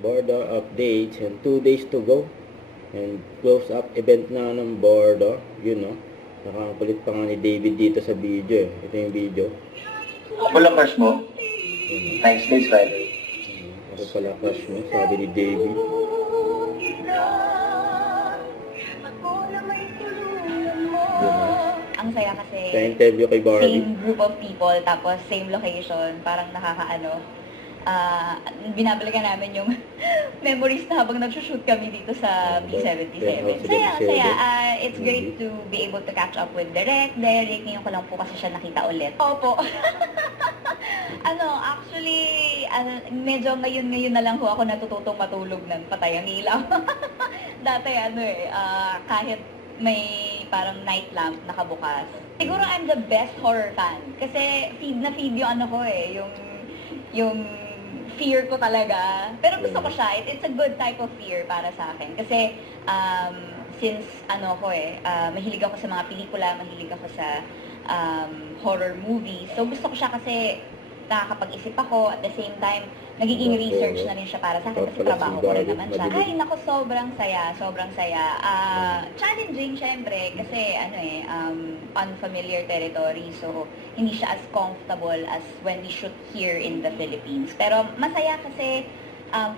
Border updates and 2 days to go. And close up event na ng Border. Yun no. Nakakulit pa nga ni David dito sa video eh. Ito yung video. Ako pala crush mo? Nice days, Ryder. Ako pala crush mo, sabi ni David. Ang saya kasi Sa interview kay Barbie. same group of people, tapos same location, parang nakakaano. Binabalikan namin yung memories na habang nag-shoot kami dito sa B77. Saya. It's great to be able to catch up with Derek. Ngayon ko lang po kasi siya nakita ulit. Opo. Actually, medyo ngayon na lang ho ako natututong matulog ng patay ang ilaw. Dati kahit may parang night lamp nakabukas. Siguro I'm the best horror fan. Kasi feed yung yung fear ko talaga. Pero gusto ko siya. It's a good type of fear para sa akin. Kasi since mahilig ako sa mga pelikula, mahilig ako sa horror movies. So gusto ko siya kasi nakakapag-isip ako, at the same time, nagiging research na rin siya para sa akin kasi trabaho ko rin naman siya. Ay, naku, sobrang saya. Challenging, syempre, kasi unfamiliar territory, so hindi siya as comfortable as when we shoot here in the Philippines. Pero masaya kasi,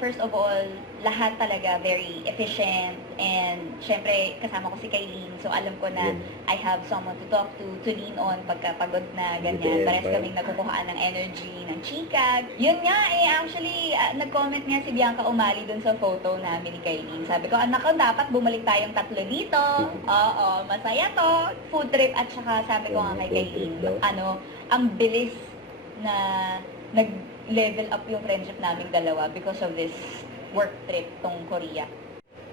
first of all, lahat talaga very efficient, and syempre kasama ko si Kailin, so alam ko na I have someone to talk to lean on pagka pagod na ganyan. Parehas kaming nakukuhaan ng energy, ng chika. Yun nga actually, nag-comment nga si Bianca Umali dun sa photo namin ni Kailin. Sabi ko, anak ko, dapat bumalik tayong tatlo dito. Oo, masaya to. Food trip, at saka sabi ko nga kay Kailin, ang bilis na nag-level up yung friendship naming dalawa because of this work trip tong Korea.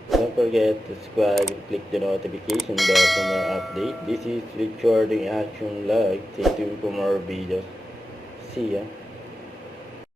Don't forget to subscribe and click the notification bell for more update. This is Recording Action Live. Stay tuned for more videos. See ya.